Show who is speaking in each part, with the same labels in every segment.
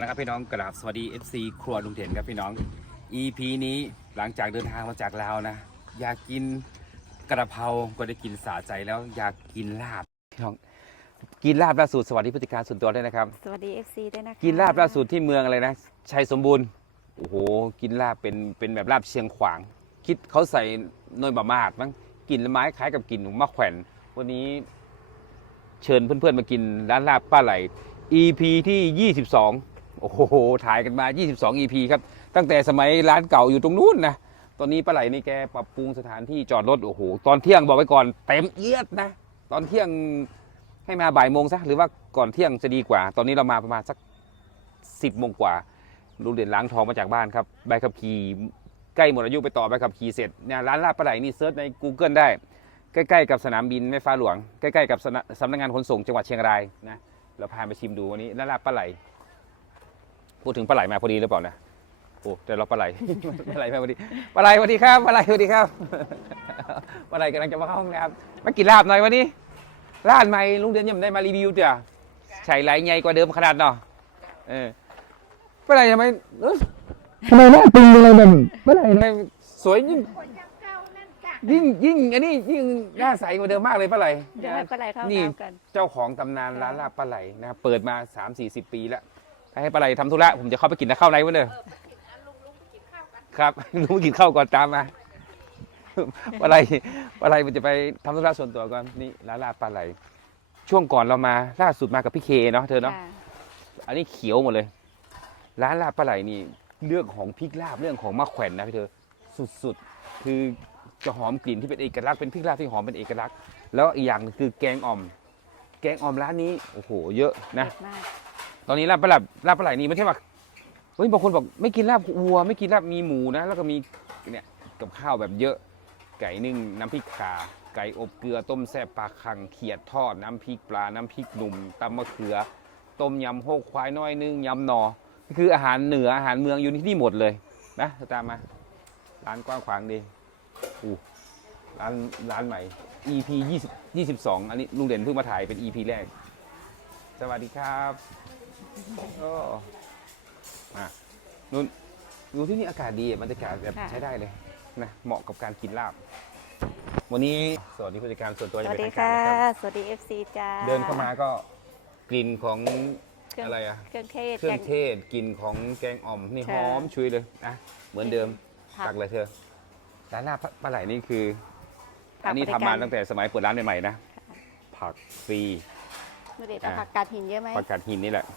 Speaker 1: นะครับพี่น้องกราบสวัสดี FC ครัวลุงเถนครับพี่น้อง EP นี้หลังจากเดินทางมาจากลาวนะ อยากกินกระเพราก็ได้กินสาใจแล้วอยากกินลาบพี่น้องกินลาบล่าสุดสวัสดีผู้จัดการส่วนตัวด้วยนะครับ
Speaker 2: สวัสดี FC ด้วยนะคะ
Speaker 1: กินลาบล่าสุดที่เมืองอะไรนะชัยสมบูรณ์โอ้โหกินลาบเป็นเป็นแบบลาบเชียงขวาง คิดเขาใส่หนอยบะมาดมั้งกลิ่นละไม้คล้ายกับกลิ่นของมะแขวนวันนี้เชิญเพื่อนๆมากินร้านลาบป้าไหล EP ที่ 22 โอ้โหถ่ายกันมา 22 EP ครับ ตั้งแต่สมัยร้านเก่าอยู่ตรงนู้นนะ ตอนนี้ป้าไหลนี่แกปรับปรุงสถานที่จอดรถ โอ้โห ตอนเที่ยงบอกไว้ก่อนเต็มเอียดนะ ตอนเที่ยงให้มาบ่ายโมงซะ หรือว่าก่อนเที่ยงจะดีกว่า ตอนนี้เรามาประมาณสัก 10โมงกว่าลุงเด่นล้างทองมาจากบ้านครับ ใบขับขี่ใกล้หมดอายุไปต่อใบขับขี่เสร็จเนี่ยร้านลาบป้าไหลนี่เซิร์ชใน Google ได้ ใกล้ๆกับสนามบินแม่ฟ้าหลวง ใกล้ๆกับสำนักสำนักงานขนส่งจังหวัดเชียงรายนะ เราพาไปชิมดูวันนี้ร้านลาบปลาไหล พูดถึงปลาไหลมาพอดีหรือเปล่านะโอ้แต่เราปลาไหลปลาไหลมาพอดีปลาไหลสวัสดีครับปลาไหลสวัสดีครับปลาไหลกำลังจะมาเข้าห้องน้ำมากินลาบหน่อยวันนี้ร้านใหม่ลุงเดือนยังได้มารีวิวเดี๋ยวใช่ไหลใหญ่กว่าเดิมขนาดเนาะเออปลาไหลทำไมเอ้ย
Speaker 3: ทำไมหน้าตึงอะไรแบบเมื่อไหร่
Speaker 1: ทำ
Speaker 3: นะ
Speaker 1: ไมสวยยิ่งยิ่งยิ่งอันนี้ยิ่งหน้าใสกว่าเดิมมากเลยปลาไหล
Speaker 2: เดี๋ยวให้ปลาไหลเข้า
Speaker 1: นี่
Speaker 2: น้ำกัน
Speaker 1: เจ้าของตำนานร้านลาบปลาไหลนะครับเปิดมา3 4 0ปีแล้ว ถ้าให้ปลาไหลทำธุระผมจะเข้าไปกินนะข้าวในวันเด้อครับลุงไปกินข้าวก่อนตามมาปลาไหลปลาไหลมันจะไปทำธุระส่วนตัวก่อนนี่ร้านลาบปลาไหลช่วงก่อนเรามาล่าสุดมากับพี่เคเนาะเธอเนาะ
Speaker 2: ค่ะ
Speaker 1: อันนี้เขียวหมดเลย ร้านลาบปลาไหลนี่เรื่องของพริกลาบเรื่องของมะแขวนนะพี่เธอสุดๆคือจะหอมกลิ่นที่เป็นเอกลักษณ์เป็นพริกลาบที่หอมเป็นเอกลักษณ์ แล้วอีกอย่างหนึงคือแกงอ่อม แกงอ่อมร้านนี้โอ้โหเยอะนะ
Speaker 2: เด็ดมาก
Speaker 1: ตอนนี้ลาบปลาไหลลาบปลาไหลนี่ไม่ใช่ว่าเฮ้ยบางคนบอกไม่กินลาบวัว ไม่กินลาบมีหมูนะ แล้วก็มีเนี่ยกับข้าวแบบเยอะ ไก่นึ่งน้ำพริกขาไก่อบเกลือต้มแซ่บปลาคังเขียดทอดน้ำพริกปลาน้ำพริกหนุ่มตำมะเขือ ต้มยำโฮกควายน้อยนึ่งยำหนอคืออาหารเหนืออาหารเมืองอยู่ที่นี่หมดเลยนะตามมาร้านกว้างขวางดีอู้ร้านร้านใหม่ EP 20 22 อันนี้ลุงเด่นเพิ่งมาถ่ายเป็น EP แรก สวัสดีครับ โอ้มานุ่นดูที่นี่อากาศดีอะบรรยากาศแบบใช้ได้เลยนะเหมาะกับการกินลาบ วันนี้สวัสดีผู้จัดการส่วนตัว
Speaker 2: ส
Speaker 1: อย่าง
Speaker 2: วัส
Speaker 1: เป็น
Speaker 2: ดี
Speaker 1: ทางการ
Speaker 2: ค่ะ
Speaker 1: นะครับ
Speaker 2: สวัสดี FC จ้า
Speaker 1: เดินเข้ามาก็กลิ่นของ
Speaker 2: เครื่อง
Speaker 1: อะไรอะ
Speaker 2: เครื่องเทศ
Speaker 1: เครื่อง
Speaker 2: แก
Speaker 1: เทศกลิ่นของแกงอ่อมนี่ห
Speaker 2: ค่ะ
Speaker 1: อมชุยเลยนะเหมือนเดิม
Speaker 2: ผัก
Speaker 1: ตักเลยเธอร้านลาบปลาไหลนี่คือ
Speaker 2: ผัก
Speaker 1: อันนี้
Speaker 2: บริ
Speaker 1: ทำ
Speaker 2: ก
Speaker 1: มาตั้งแต่สมัยเปิดร้านใหม่ๆนะผักฟรี
Speaker 2: ดูเด็ด
Speaker 1: อะ
Speaker 2: ผักกาดหินเยอะไหม
Speaker 1: ผักกาดหินนี่แหละ
Speaker 2: โอ้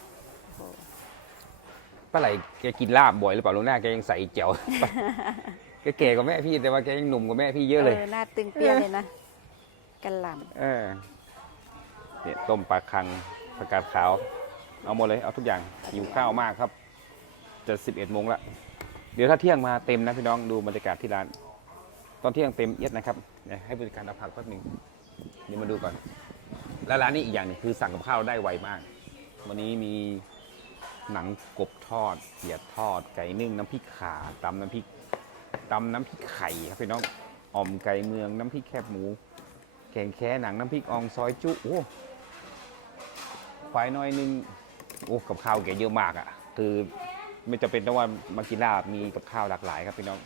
Speaker 1: ปลาไหลแกกินลาบบ่อยหรือเปล่าลุงหน้าแกยังใส่เจียว แกแก่กว่าแม่พี่แต่ว่าแกยังหนุ่มกว่าแม่พี่เยอะเลย
Speaker 2: หน้าตึงเปรี้ยวเลยนะกันหล่
Speaker 1: เออเนี่ยต้มปลาคังผักกาดขาว เอาหมดเลยเอาทุกอย่างหิวข้าวมากครับ จะสิบเอ็ดโมงละเดี๋ยวถ้าเที่ยงมาเต็มนะพี่น้องดูบรรยากาศที่ร้าน ตอนเที่ยงเต็มเอียดนะครับเดี๋ยวให้บริการเอาผักแป๊บหนึงเดี๋ยวมาดูก่อน แล้วร้านนี้อีกอย่างหนึงคือสั่งกับข้าวได้ไวมาก วันนี้มี หนังกบทอดเขียดทอด ไก่นึ่งน้ำพริกข่าตำน้ำพริกตำน้ำพริกไข่ครับพี่น้องอ่อมไก่เมืองน้ำพริกแคบหมู แกงแค่หนังน้ำพริกอองซอยจุโอ้ควายน้อยหนึงโอ้กับข้าวแกเยอะมากอะ่ะ คือไม่จำเป็นต้องว่ามากินลาบมีกับข้าวหลากหลายครับพี่น้อง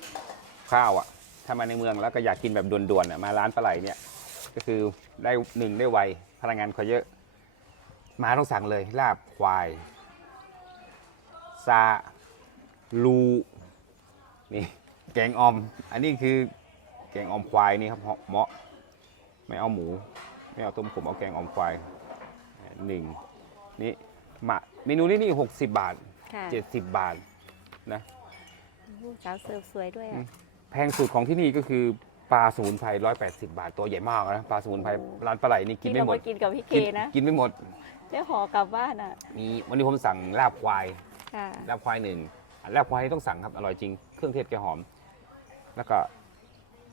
Speaker 1: ข้าวอะ่ะ ถ้ามาในเมืองแล้วก็อยากกินแบบด่วนๆอะมาร้านปลาไหลเนี่ย ก็คือได้หนึ่งได้ไวพนักงานเขาเยอะ มาต้องสั่งเลยลาบควาย ซาลูนี่แกงออม อันนี้คือแกงออมควายนี่ครับเหมาะไม่เอาหมู ไม่เอาต้มขมเอาแกงออมควายหนึ่งนี่มาเมนูนี้นี่หกสิบบาทำ
Speaker 2: ค่ะ
Speaker 1: เจ็ดสิบบาท
Speaker 2: อู้สาวเสิร์ฟสวยด้วย
Speaker 1: อื
Speaker 2: อะ
Speaker 1: มแพงสุดของที่นี่ก็คือปลาสมุนไพรร้อยแปดสิบาท ตัวใหญ่มากนะปลาสมุนไพรร้านปลาไหลนี่กิน
Speaker 2: ที่
Speaker 1: ไม่
Speaker 2: เรา
Speaker 1: หมด
Speaker 2: มากินกับพี่เค
Speaker 1: กิน
Speaker 2: นะ
Speaker 1: กินไม่หมด
Speaker 2: เจ้าหอกลับบ้านอะ
Speaker 1: มีวันนี้ผมสั่งลาบควาย
Speaker 2: ค่ะ
Speaker 1: ลาบควายหนึ่งอะลาบควายต้องสั่งครับอร่อยจริงเครื่องเทศแกหอม แล้วก็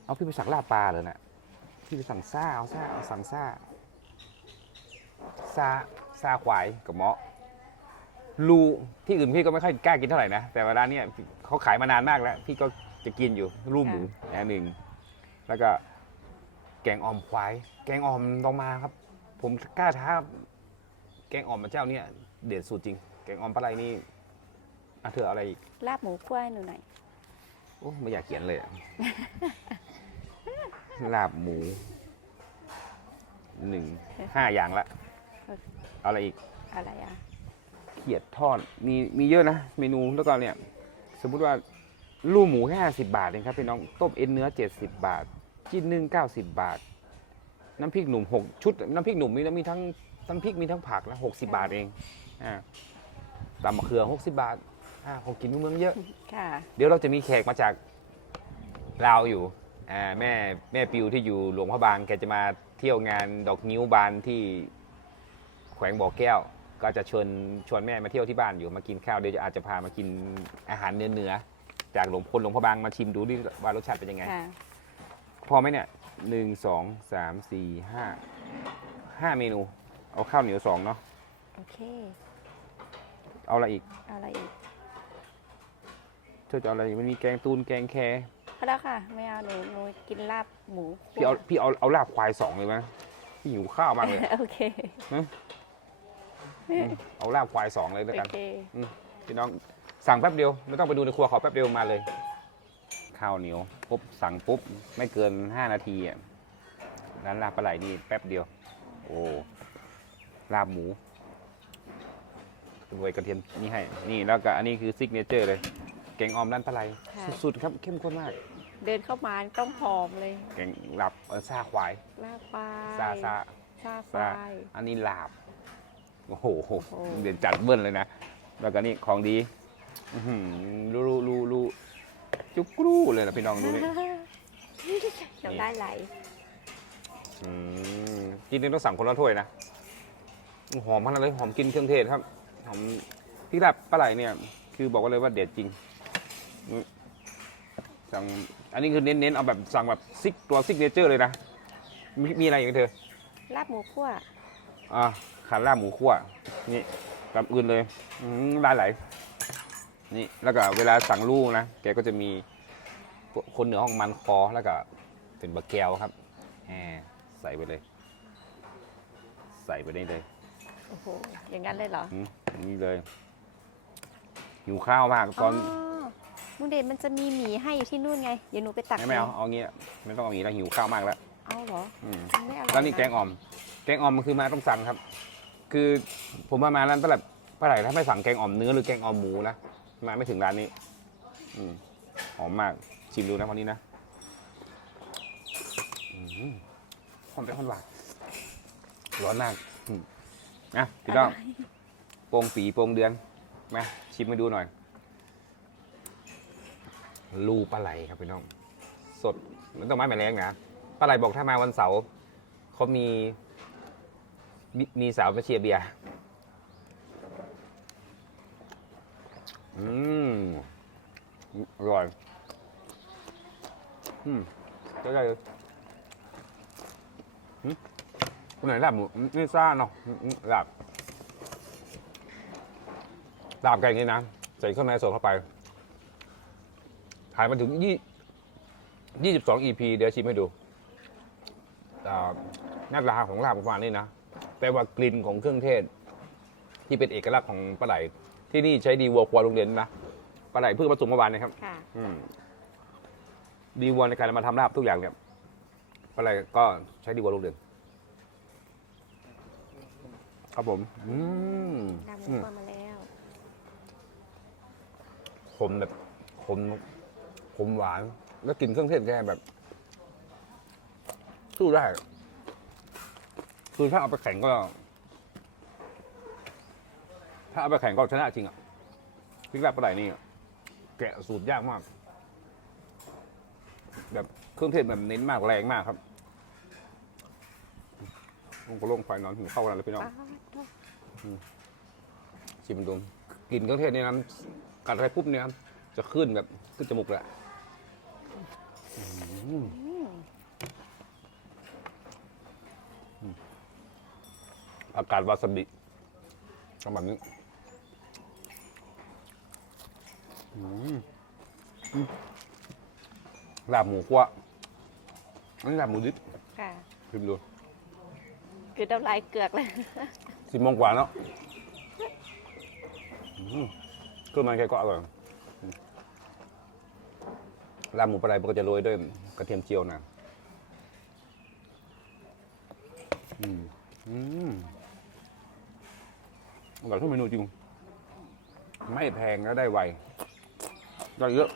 Speaker 1: เอาพี่ไปสั่งลาบปลาเลยนะพี่ไปสั่งซ่าเอาซ่าเอาสั่งซ่าซาซาควายกับเมาะลูที่อื่นพี่ก็ไม่ค่อยกล้ากินเท่าไหร่นะแต่ว่าร้านเนี้ยเขาขายมานานมากแล้ว พี่ก็จะกินอยู่ลูกหมูนะหนึ่งแล้วก็แกงอ่อมควาย แกงอ่อมต้องมาครับ ผมกล้าท้าแกงอ่อมมาเจ้าเนี้ยเด็ดสุดจริง แกงอ่อมปลาไหลนี่ อะเธอเอาอะไรอีก
Speaker 2: ลาบหมูคั่วให้หนูหน่อย
Speaker 1: โอ้ไม่อยากเขียนเลยอะ ลาบหมูหนึ่งห้าอย่างละเอาอะไรอีก
Speaker 2: อะไรอะ
Speaker 1: เขียดทอดมีมีเยอะนะเมนูแล้วก็เนี่ย สมมุติว่าลูกหมูแค่ห้าสิบาทเองครับพี่น้องต้มเอ็นเนื้อเจ็ดสิบบาท จิ้นนึ่งเก้าสิบบาท น้ำพริกหนุ่มหกชุด น้ำพริกหนุ่มมีแล้วมีทั้งน้ำพริกมีทั้งผักแล้วหกสิบาทเองอ่าตำมะเขือหกสิบาท อ่าของกินเมืองเยอะ
Speaker 2: ค่ะ
Speaker 1: เดี๋ยวเราจะมีแขกมาจากลาวอยู่อ่าแม่แม่ปิวที่อยู่หลวงพระบางแกจะมาเที่ยวงานดอกนิ้วบานที่แขวงบ่อแก้ว ก็จะชวนชวนแม่มาเที่ยวที่บ้านอยู่มากินข้าวเดี๋ยวจะอาจจะพามากินอาหารเนื้อเนื้อๆจากหลวงพลหลวงพระบางมาชิมดูดิว่ารสชาติเป็นยังไง
Speaker 2: ค่ะ
Speaker 1: พอไหมเนี่ยหนึ่งสองสามสี่ห้าห้าเมนู เอาข้าวเหนียวสองเนาะ
Speaker 2: โอเค
Speaker 1: เอาอะไรอีก
Speaker 2: เอาอะไรอีก
Speaker 1: เธ อจะเอาอะไรอีกมันมีแกงตูนแกงแค
Speaker 2: พอแล้วค่ะ ไม่เอาหนูหนูกินลาบหมู
Speaker 1: พี่เอาพี่เอาเอาลาบควายสองเลยไหมพี่หิวข้าวมากเลย
Speaker 2: โอเค
Speaker 1: อืมเอาลาบควายสองเลยแล้ว
Speaker 2: โอ
Speaker 1: กัน
Speaker 2: เค
Speaker 1: พี่น้องสั่งแป๊บเดียว ไม่ต้องไปดูในครัวขอแป๊บเดียวมาเลย ข้าวเหนียวปุ๊บสั่งปุ๊บ ไม่เกิน 5 นาทีอะร้านลาบปลาไหลนี่แป๊บเดียว โอ้ลาบหมูรวยกระเทียมนี่ให้ นี่แล้วก็อันนี้คือซิกเนเจอร์เลย แกงออมร้านปลาไหล
Speaker 2: ค่ะ
Speaker 1: สุดๆครับเข้มข้นมาก
Speaker 2: เดินเข้ามาต้องหอมเลย
Speaker 1: แกงลาบเอ่อซาควาย
Speaker 2: ลาบปลา
Speaker 1: ซาซา
Speaker 2: ซา
Speaker 1: ซา
Speaker 2: ฟาย
Speaker 1: อันนี้ลาบ โอ้โห
Speaker 2: โอ้โห
Speaker 1: เด่นจัดเบิ้ลเลยนะ แล้วก็นี่ของดีอื้อหือรูรูรูรูจุกรูเลยนะพี่น้องดูนี่
Speaker 2: น้ำได้ไหล
Speaker 1: อืมกินนี่ต้องสั่งคนละถ้วยนะหอมขนาดเลยหอมกินเครื่องเทศครับ หอมที่ลาบปลาไหลเนี่ย คือบอกว่าเลยว่าเด็ดจริงอืม สั่งอันนี้คือเน้นๆเอาแบบสั่งแบบซิกตัวซิกเนเจอร์เลยนะมีมีอะไรอีกเธอ
Speaker 2: ลาบหมูคั่ว
Speaker 1: อ่าขาลาบหมูคั่วนี่กับอื่นเลยอืมได้ไหลายนี่แล้วก็เวลาสั่งลูกนะแกก็จะมีคนเหนือห้องมันคอแล้วก็เป็นบะแก้วครับแหมใส่ไปเลย ใส่ไปได้เลย
Speaker 2: โอ้โหอย่างนั้นเลยเหรอ
Speaker 1: อืมนี่เลยหิวข้าวมากตอน
Speaker 2: ลุงเดชมันจะมีหมีให้อยู่ที่นู่นไง เดี๋ยวหนูไปตัก
Speaker 1: ไม่ไม่เอาเอางี้ไม่ต้องเอางี้แล้วหิวข้าวมากแล้ว
Speaker 2: เอาเหรอ
Speaker 1: อืม
Speaker 2: มันไม่อร่อย
Speaker 1: แล้วนี่แกงอ่อม แกงอ่อมมันคือมาต้องสั่งครับ คือผมมามาร้านปลาไหลปลาไหลถ้าไม่สั่งแกงอ่อมเนื้อหรือแกงอ่อมหมูนะมาไม่ถึงร้านนี้ อืมหอมมากชิมดูนะวันนี้นะอืมหอมไปหอมหวานร้อนมากอืมนะพี่น้องโปงปีโปงเดือนมาชิมมาดูหน่อย ลูปลาไหลครับพี่น้อง สดมันต้องไม้แมลงนะปลาไหลบอกถ้ามาวันเสาร์เขามีมี มีสาวมาเชียร์เบียร์อืมอร่อย อืมได้ได้คุณไหนลาบหมูอืมนี่ซ่าเนาะอืมอืมลาบลาบไก่อย่างนี้นะ ใส่เครื่องในสดเข้าไป ถ่ายมาถึงยี่ยี่สิบสอง EP เดี๋ยวชิมให้ดูอ่าหน้าตาของลาบประมาณนี้นะแต่ว่ากลิ่นของเครื่องเทศ ที่เป็นเอกลักษณ์ของปลาไหลที่นี่ใช้ดีวัวควายโรงเรียนนะปลาไหลเพิ่งผสมเมื่อวานนะครับ
Speaker 2: ค่ะ
Speaker 1: อืมดีวัวในการมาทำลาบทุกอย่างเนี่ยปลาไหลก็ใช้ดีวัวโรงเรียนครับผมอืม
Speaker 2: ลาบหมู
Speaker 1: อืม
Speaker 2: คั่วมาแล้ว
Speaker 1: ขมแบบขม ขมหวาน แล้วกลิ่นเครื่องเทศแกแบบ สู้ได้ คือถ้าเอาไปแข่งก็ ถ้าเอาไปแข่งก็ชนะจริงอะพริกลาบปลาไหลนี่แกะสูตรยากมาก แบบเครื่องเทศแบบเน้นมากแรงมากครับลงก็ลงไฟนอนหิวข้ากันแล้วพี่น้องชิมดูกลิ่นเครื่องเทศเนี่ยนะกัดอะไรปุ๊บเนี่ยจะขึ้นแบบขึ้นจมูกเละ อากาศวาซาบิทำแบบนี้ลาบหมูกวะอันนี้ลาบหมูดิบ
Speaker 2: ค่ะ
Speaker 1: ชิมพ์ดู
Speaker 2: คือน้ำลายเกือกเลย
Speaker 1: สิบโมงกว่าแล้วอืมคืองมันแค่ก็อร่อย ลาบหมูปลาไหลมันก็จะโรยด้วยกระเทียมเจียวนะอืมอืมอร่อยทุกเมนูจริง ไม่แพงแล้วได้ไวได้เยอะ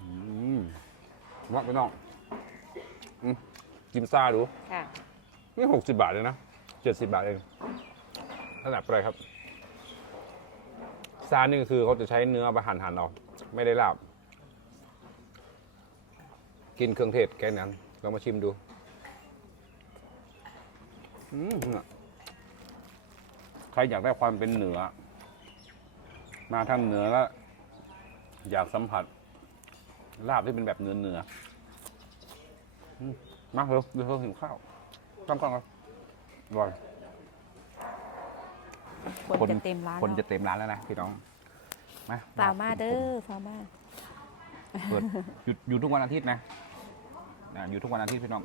Speaker 1: อืมวัดไปน้องอืมกินซ่าดู
Speaker 2: ค่ะ
Speaker 1: นี่หกสิบาทเลยนะเจ็ดสิบาทเองขนาดอะไรครับซานี่ก็คือเขาจะใช้เนื้อมาหั่นหั่นๆเอา ไม่ได้ลาบ กินเครื่องเทศแค่นั้นลองมาชิมดูอืมใครอยากได้ความเป็นเหนือ มาทางเหนือแล้ว อยากสัมผัส ลาบที่เป็นแบบเนื้อเนื้อๆอืมมาเร็วเดี๋ยวเราหิวข้าวตั้งกล้องก่อนอร่อย
Speaker 2: คนจะเต็มร้าน
Speaker 1: คนจะ
Speaker 2: แล้ว
Speaker 1: เต็มร้านแล้วนะพี่น้องมา
Speaker 2: ฝ่าวมาเด้อฝ่าวมา
Speaker 1: เปิดหยุดอยู่ทุกวันอาทิตย์นะ อ่าอยู่ทุกวันอาทิตย์พี่น้อง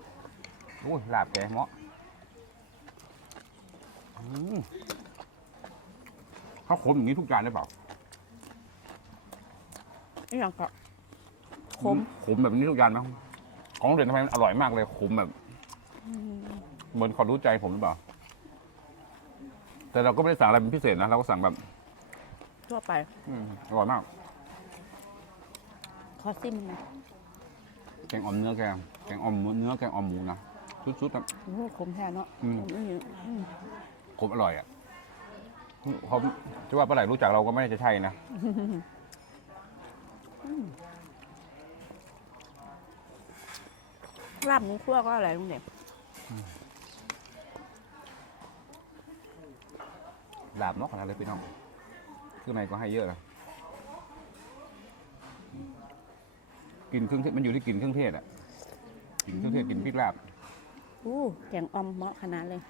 Speaker 1: อุ้ยลาบแกเหมาะอืมเขาขมอย่างนี้ทุกจานได้เปล่า
Speaker 2: นี่หยังก็ขม
Speaker 1: ขมแบบนี้ทุกจานไหมของโรงเรียนทำไมมันอร่อยมากเลยขมแบบเหมือนเขารู้ใจผมหรือเปล่า แต่เราก็ไม่ได้สั่งอะไรเป็นพิเศษนะ เราก็สั่งแบบ
Speaker 2: ทั่วไป
Speaker 1: อืมอร่อยมาก
Speaker 2: ขอซิมหนะ
Speaker 1: แกงอ่อมเนื้อแกง แกงอ่อมเนื้อแกงอ่อมหมูนะชุดๆนะ
Speaker 2: โอ้โหขมแท้เนาะ
Speaker 1: อืม
Speaker 2: ขมอีหลีอืม
Speaker 1: ขมอร่อยอะเขาที่ว่าปลาไหลรู้จักเราก็ไม่น่าจะใช่นะ
Speaker 2: ลาบหมูคั่วก็อะไรลุงเด็ก
Speaker 1: ลาบนกขนาดเลยพี่น้องเครื่องในก็ให้เยอะนะกลินเครื่องเทศมันอยู่ที่กลิ่นเครื่องเทศอะ กลิ่นเครื่องเทศกลิ่นพริกลาบ
Speaker 2: อู้แกงออมเหมาะขนาดเลย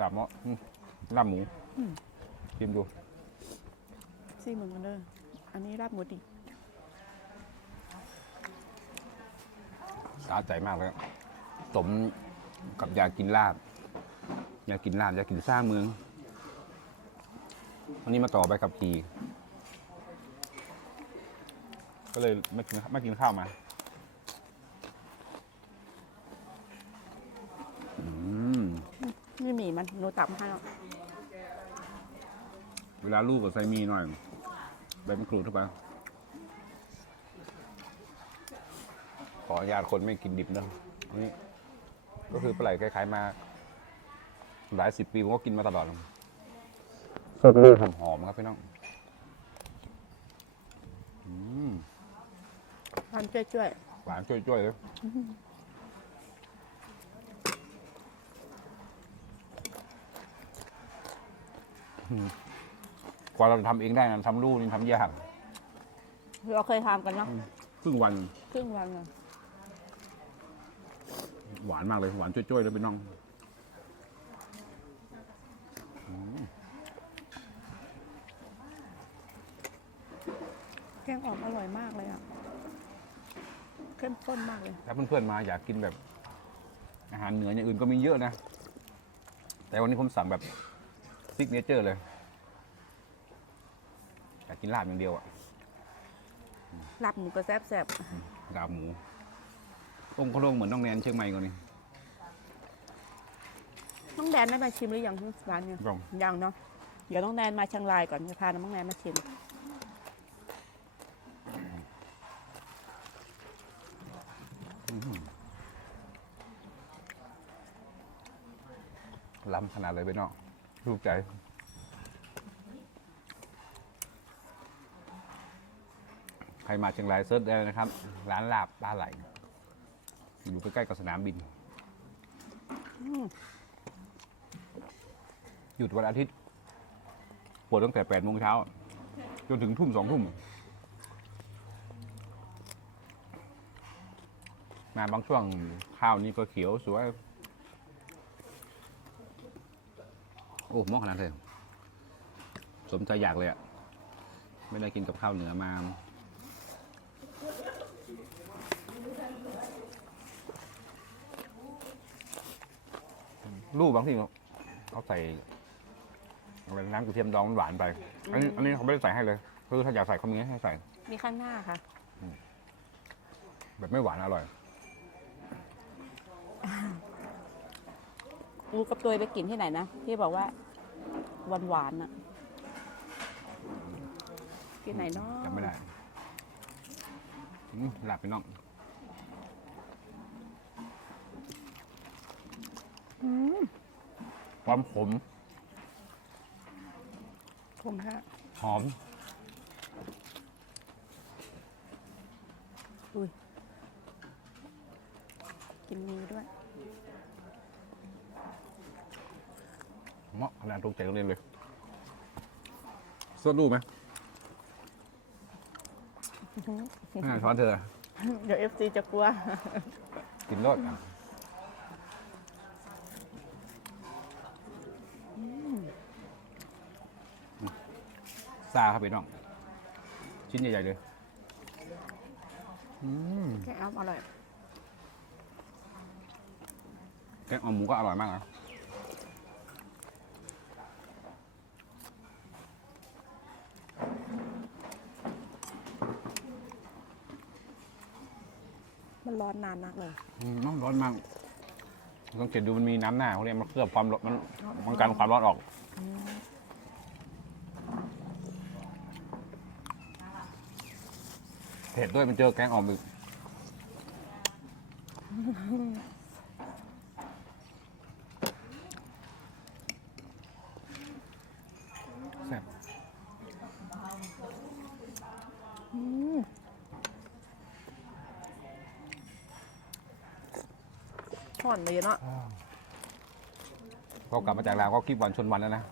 Speaker 1: ลาบเนาะอืมลาบหมู
Speaker 2: อืม
Speaker 1: ชิมดู
Speaker 2: ซี่มึงกันเด้ออันนี้ลาบหมูดิบ
Speaker 1: สาใจมากเลยอะสมกับอยากกินลาบ อยากกินลาบอยากกินซ่าเมือง วันนี้มาต่อไปกับขี่ก็เลยไม่กินไม่กินข้าวมาอืม
Speaker 2: นี่หมี่มันหนูตับให้แล้ว
Speaker 1: เวลาลูกกับใส่มีหน่อยใบมะกรูดเข้าไปขออนุญาตคนไม่กินดิบนะอันนี่ก็คือปลาไหลคล้ายๆมา หลายสิบปีผมก็กินมาตลอดสดเลยหอมๆครับพี่น้องอืม
Speaker 2: ทานช่วย
Speaker 1: หวานจ้วยๆเลยอืมกว่าเราจะทำเองได้นะทำลูกนี่ทำยาก
Speaker 2: ๆเราเคยทำกันเนาะ
Speaker 1: ครึ่งวัน
Speaker 2: ครึ่งวันเลย
Speaker 1: หวานมากเลย หวานจ้วยๆเลยพี่น้อง
Speaker 2: แกงอ่อมอร่อยมากเลยอะ เข้มข้นมากเลย
Speaker 1: ถ้าเพื่อนๆมาอยากกินแบบ อาหารเหนืออย่างอื่นก็มีเยอะนะ แต่วันนี้ผมสั่งแบบซิกเนเจอร์เลยอยากกินลาบอย่างเดียวอะ
Speaker 2: ลาบหมูก็แซ่บ
Speaker 1: ลาบหมูองค์เขาลงเหมือนน้องแนนเชียงใหม่ก่อนนี่
Speaker 2: ๆ น้องแดนได้มาชิมหรือยังที่ร้านเนี่ย
Speaker 1: ยัง
Speaker 2: ยังเนาะเดี๋ยวน้องแดนมาเชียงรายก่อนจะพาน้องแดนมาชิม
Speaker 1: ล้ำขนาดเลยไปน้องรูปใจ ใครมาเชียงรายเซิร์ชได้เลยนะครับ ร้านลาบปลาไหล อยู่ใกล้ๆกับสนามบิน หยุดวันอาทิตย์เปิดตั้งแต่แปดโมงเช้า จนถึงทุ่มสองทุ่มมาบางช่วงข้าวนี่ก็เขียวสวย โอ้มองขนาดเลยสมใจอยากเลยอะไม่ได้กินกับข้าวเหนือมารูปบางทีเขาใส่ อะไรน้ำกระเทียมดองมันหวานไป อันนี้อันนี้เขาไม่ได้ใส่ให้เลย คือถ้าอยากใส่เขามีให้ใส่
Speaker 2: มีข้างหน้าค่ะ
Speaker 1: แบบไม่หวานอร่อย
Speaker 2: อูกับตัวไปกินที่ไหนนะที่บอกว่าหวานหวานๆอะที่ไหนเนาะ
Speaker 1: จำไม่ได้อืมหลับไปน้อง
Speaker 2: อืม
Speaker 1: ความขม
Speaker 2: ผมฮะ
Speaker 1: หอม
Speaker 2: กินมีด้วย
Speaker 1: เหมาะขนาดตรงใจโรงเรียนเลยสวดรูปไหมน่าช้อนเธอ
Speaker 2: เดี๋ยวเอฟซีจะกลัว
Speaker 1: กินรสอะ ซาครับพี่น้อง ชิ้นใหญ่ๆเลยอืม
Speaker 2: แค่อ้อมอร่อย
Speaker 1: แกงอ่อมหมูก็อร่อยมากนะ
Speaker 2: มันร้อนนานมากเลย
Speaker 1: อืมร้อนมากสังเกตดูมันมีน้ำหน้าเขาเนี่ยมันเคลือบความร้อนมันมันกันความร้อนออก ผ็ดด้วยมันเจอแกงอ่อมอีกแซ่บ
Speaker 2: ห่อนเลยเนาะ
Speaker 1: พอกลับมาจากลาวก็คลิปวันชนวันแล้วนะ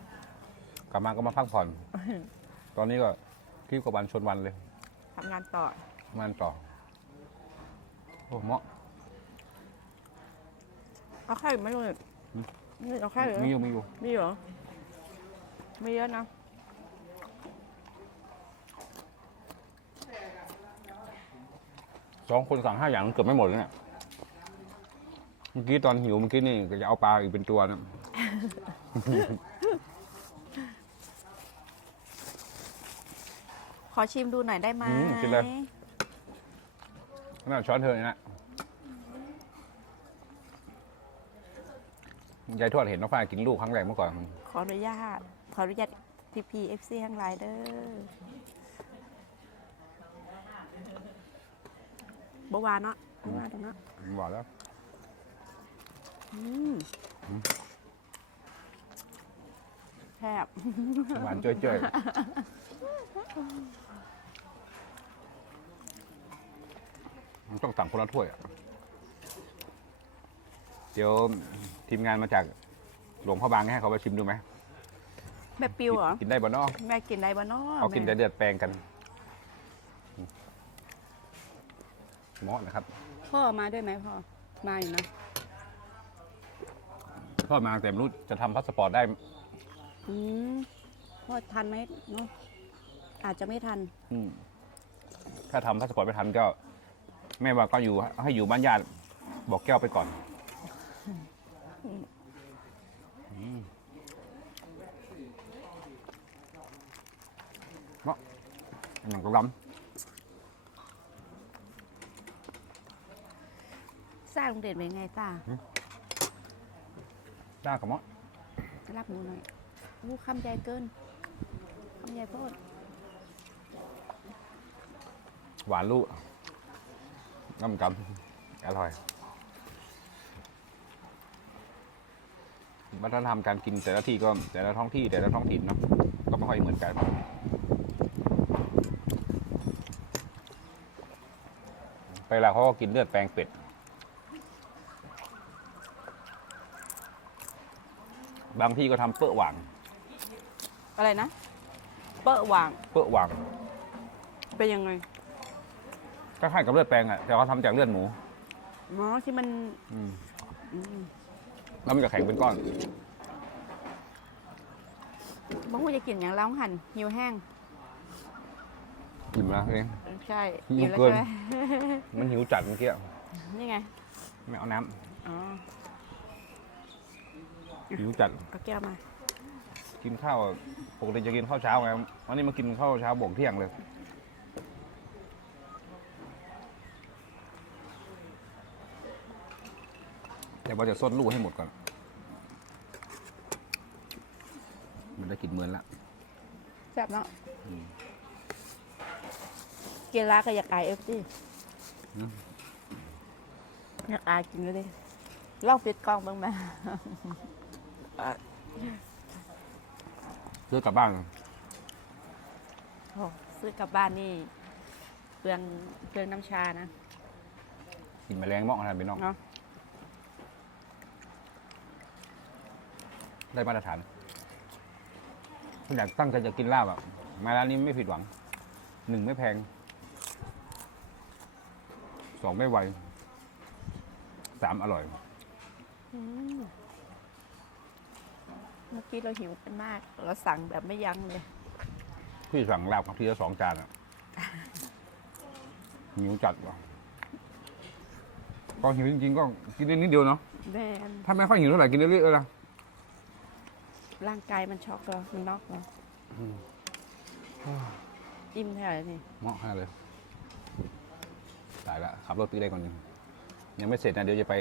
Speaker 1: กลับมาก็มาพักผ่อน ตอนนี้ก็คลิปกับวันชนวันเลย
Speaker 2: ทำงานต่อ
Speaker 1: งานต่อโอ้เหมาะ
Speaker 2: เอาไข่ไหม่เลยนี่เอาไข่เหรอ
Speaker 1: มีอยู่มีอยู่
Speaker 2: มีเหรอไม่เยอะนะ
Speaker 1: สองคนสั่งห้าอย่างเกือบไม่หมดเลยเนี่ยเมื่อกี้ตอนหิวเมื่อกี้นี่ก็จะเอาปลาอีกเป็นตัวนะ
Speaker 2: ขอชิมดูหน่อยได้ไหม
Speaker 1: อืมกินเลย น่าช้อนเธอเลยนะยายทวดเห็นน้องฝ้ายกินลูกครั้งแรกเมื่อก่อน
Speaker 2: ขออนุญาต ขออนุญาตพีพีเอฟซีทั้งหลายเด้อเมื่อวานเนาะเมื่อวานตรงเนาะ
Speaker 1: บอกแล้ว
Speaker 2: อืมแซ่บ
Speaker 1: หวานจ้อยๆ มันต้องสั่งคนละถ้วยอะเดี๋ยวทีมงานมาจากหลวงพ่อบางให้เขาไปชิมดูไหม
Speaker 2: แม่ปิวเหรอ
Speaker 1: กินได้บ่เนอก
Speaker 2: แม่กินได้บ้เนาะ
Speaker 1: เขากินแต่
Speaker 2: แม่
Speaker 1: เลือดแปลงกันเหมาะนะครับ
Speaker 2: พ่อมาด้วยไหมพ่อ มาอยู่นะ
Speaker 1: พ่อมาแต่ไม่รู้จะทำพาสปอร์ตได้
Speaker 2: อืมพ่อทันไหมเนาะอาจจะไม่ทัน
Speaker 1: อืมถ้าทำพาสปอร์ตไม่ทันก็ แม่ว่าก็อยู่ให้อยู่บ้านญาติบอกแก้วไปก่อนอืมเนาะหนังกระล
Speaker 2: สร้างโรงเรียนเป็นไงตาำ
Speaker 1: ได้กับเมาะ
Speaker 2: รับหนูหน่อยลูกคำใหญ่เกินคำใหญ่โพด
Speaker 1: หวานลูก น้ำกำอร่อย วัฒนธรรมการกินแต่ละที่ก็แต่ละท้องที่แต่ละท้องถิ่นเนาะก็ไม่ค่อยเหมือนกันไปลาวเขาก็กินเลือดแปลงเป็ด บางที่ก็ทำเปื้อหวาง
Speaker 2: อะไรนะ เปอะหว่าง
Speaker 1: เปื้อหวาง
Speaker 2: เป็นยังไง
Speaker 1: ก็ คล้ายกับเลือดแปลงอะแต่เขาทำจากเลือดหมู
Speaker 2: หมอที่มัน
Speaker 1: อืม
Speaker 2: อืม
Speaker 1: แล้วมันจะแข็งเป็นก้อน
Speaker 2: บางคนจะกินอย่างแล้วหั่นหิวแห้ง
Speaker 1: กินแล้วเอง
Speaker 2: ใช่
Speaker 1: หิว
Speaker 2: หิวแล้ว
Speaker 1: เกิน
Speaker 2: ใช่ไหม
Speaker 1: มันหิวจัดเมื่อกี้
Speaker 2: นี่ไง
Speaker 1: ไม่เอาน้ำ
Speaker 2: อ๋อ
Speaker 1: หิวจัด
Speaker 2: เอาแก้วมา
Speaker 1: กินข้าวปกติจะกินข้าวเช้าไงวันนี้มากินข้าวเช้าบวกเที่ยงเลย แต่ว่าจะซดลูกให้หมดก่อน มันได้กลินเหมือนละ
Speaker 2: แซ่บเนาะกินแล้วก็อยากอายเอฟซี
Speaker 1: อืม
Speaker 2: อยากอายกินเลยดิลองปิดกล้องบ้างไหม
Speaker 1: ซื้อกลับบ้าน
Speaker 2: โอ้ซื้อกลับบ้านนี่เปลืองเปลืองน้ำชานะ
Speaker 1: กินแมลงมอกอะไรไปน้อง
Speaker 2: เนาะ
Speaker 1: ได้มาตรฐานถ้าอยากตั้งใจจะกินลาบอะ มาร้านนี้ไม่ผิดหวัง หนึ่งไม่แพง สองไม่ไว สามอร่อย
Speaker 2: อืมเมื่อกี้เราหิวกันมาก เราสั่งแบบไม่ยั้งเลย
Speaker 1: พี่สั่งลาบกับทีละสองจานอะ หิวจัดว่ะก็หิวจริงๆ ก็กินได้นิดเดียวเนาะ
Speaker 2: แม่น
Speaker 1: ถ้าไม่ค่อยหิวเท่าไหร่กินเรื่อยๆเลยนะ
Speaker 2: ร่างกายมันช็อกเรามันน็อกเราอิ่มเท่าไหร่นี่
Speaker 1: เหมาะขนาดเลยตายละขับรถไปได้ก่อนหนึงยังไม่เสร็จนะเดี๋ยวจะไป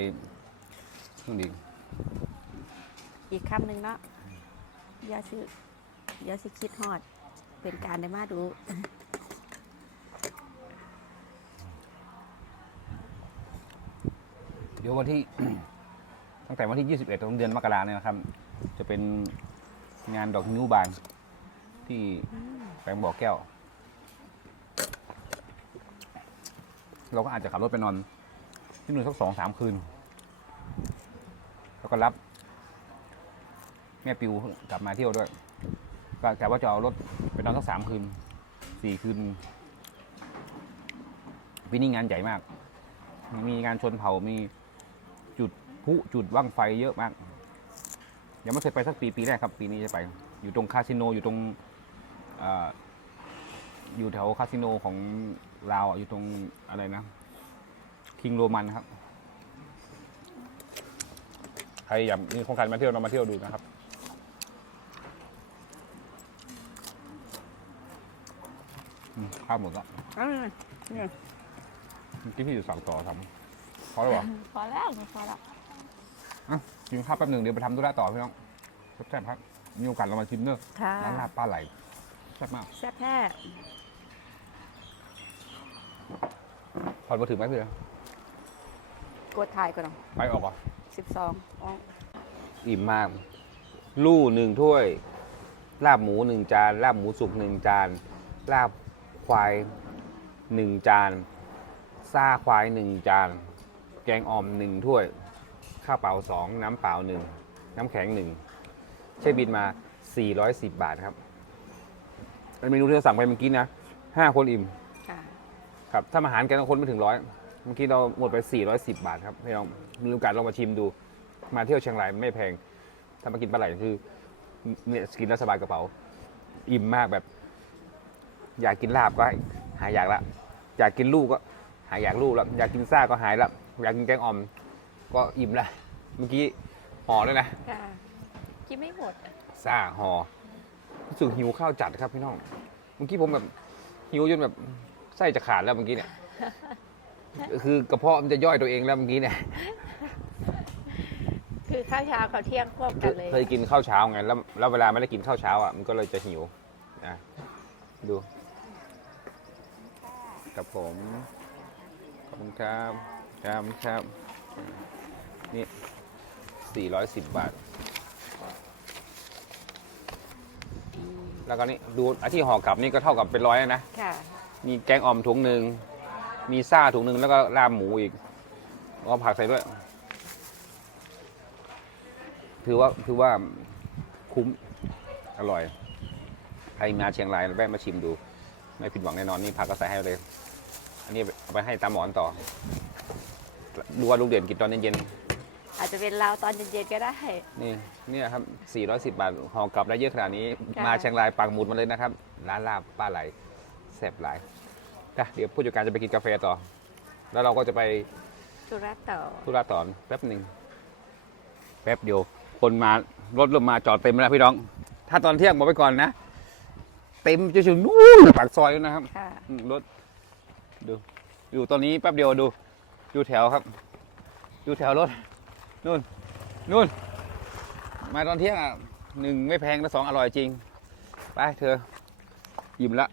Speaker 1: เครื่องดี
Speaker 2: อีกคำหนึ่งเนาะอย่าชื่ออย่าสิคิดฮอด เป็นการได้มาดู
Speaker 1: เดี๋ยววันที่ ตั้งแต่วันที่ 21ของเดือนมกราเนี่ยนะครับ จะเป็น งานดอกนิ้วบาน ที่แปลงบ่อแก้ว เราก็อาจจะขับรถไปนอน ที่นู่นสักสองสามคืน แล้วก็รับ แม่ปิวกลับมาเที่ยวด้วยก็กะว่าจะเอารถไปนอนสักสามคืนสี่คืนปีนี้งานใหญ่มาก มีงานชนเผ่ามีจุดพุจุดว่างไฟเยอะมาก ยังไม่เคยไปสักปีปีแรกครับ ปีนี้จะไป อยู่ตรงคาสิโนอยู่ตรงเอออยู่แถวคาสิโนของลาวอะอยู่ตรงอะไรนะคิงโรมันครับใครอยากมีโครงการมาเที่ยวเรามาเที่ยวดูนะครับอืมข้าวหมดแล้ว
Speaker 2: เอาเลยนี่
Speaker 1: เมื่อกี้พี่อยู่สั่งต่อทำพอแล้วเหรอ
Speaker 2: พอแล้วพอแล้ว
Speaker 1: อะ กินข้าวแป๊บหนึ่งเดี๋ยวไปทำธุระต่อพี่น้องแซ่บๆครับมีโอกาสเรามาชิมเนอะ
Speaker 2: ค่ะ
Speaker 1: ร้านลาบปลาไหลแซ่บมาก
Speaker 2: แซ่บแท้
Speaker 1: พอมาถึงไหมพี่
Speaker 2: กดถ่ายก่อนเนาะ
Speaker 1: ไปออกอะ
Speaker 2: สิบสองอ๋อ
Speaker 1: อิ่มมาก ลู่หนึ่งถ้วย ลาบหมูหนึ่งจาน ลาบหมูสุกหนึ่งจาน ลาบควายหนึ่งจาน ซ่าควายหนึ่งจาน แกงอ่อมหนึ่งถ้วย ข้าวเปล่าสองน้ำเปล่าหนึ่งน้ำแข็งหนึ่งเช็คบินมา 410 บาทครับเป็นเมนูที่เราสั่งไปเมื่อกี้นะห้าคนอิ่ม
Speaker 2: ค่ะ
Speaker 1: ครับถ้ามาหารกันคนไม่ถึงร้อยเมื่อกี้เราหมดไป 410 บาทครับพี่น้องมีโอกาสลองมาชิมดู มาเที่ยวเชียงรายไม่แพง ถ้ามากินปลาไหลคือเนี่ยกินแล้วสบายกระเป๋า อิ่มมากแบบ อยากกินลาบก็หายอยากละ อยากกินลูกก็หายอยากลูกแล้วอยากกินซ่าก็หายละอยากกินแกงอ่อม ก็อิ่มละเมื่อกี้ห่อด้วยนะ
Speaker 2: ค่ะกินไม่หมดอะ
Speaker 1: ซ่าห่อรู้สึกหิวข้าวจัดครับพี่น้อง เมื่อกี้ผมแบบหิวจนแบบไส้จะขาดแล้วเมื่อกี้เนี่ย คือกระเพาะมันจะย่อยตัวเองแล้วเมื่อกี้เนี่ย
Speaker 2: คือข้าวเช้าข้าวเที่ยงควบกันเลย
Speaker 1: เคยกินข้าวเช้าไงแล้วแล้วเวลาไม่ได้กินข้าวเช้าอะมันก็เลยจะหิวนะดูกับผมขอบคุณครับครับครับ นี่ 410 บาท แล้วก็นี่ดูไอ้ที่ห่อกลับนี่ก็เท่ากับเป็นร้อยแล้วนะ
Speaker 2: ค่ะ
Speaker 1: มีแกงอ่อมถุงหนึ่ง มีซ่าถุงหนึ่งแล้วก็ลาบหมูอีกแล้วก็ผักใส่ด้วย ถือว่าถือว่าคุ้ม อร่อย ใครมาเชียงรายแวะมาชิมดู ไม่ผิดหวังแน่นอนนี่ผักก็ใส่ให้เลย อันนี้เอาไปให้ตาหมอนต่อดูว่าลูกเด่นกินตอนเย็น
Speaker 2: อาจจะเป็นลาวตอนเย็นๆก็ได้
Speaker 1: นี่เนี่ยครับ 410 บาทหอกลับได้เยอะขนาดนี้มาเชียงรายปังหมุดมาเลยนะครับ ร้านลาบป้าไหลแซ่บหลายเดี๋ยวผู้จัดการจะไปกินกาแฟต่อ แล้วเราก็จะไป
Speaker 2: ธุระต่อ
Speaker 1: ธุระต่อแป๊บหนึ่งแป๊บเดียว คนมารถล่มมาจอดเต็มแล้วพี่น้อง ถ้าตอนเที่ยงบอกไปก่อนนะ เต็มจะถึงนู่นปากซอยแล้วนะครับรถดูอยู่ตอนนี้แป๊บเดียวดู อยู่แถวครับ อยู่แถวรถ นู่นนู่น มาตอนเที่ยงอะหนึ่งไม่แพงแล้วสองอร่อยจริง ไปเธอ ยิ้มละ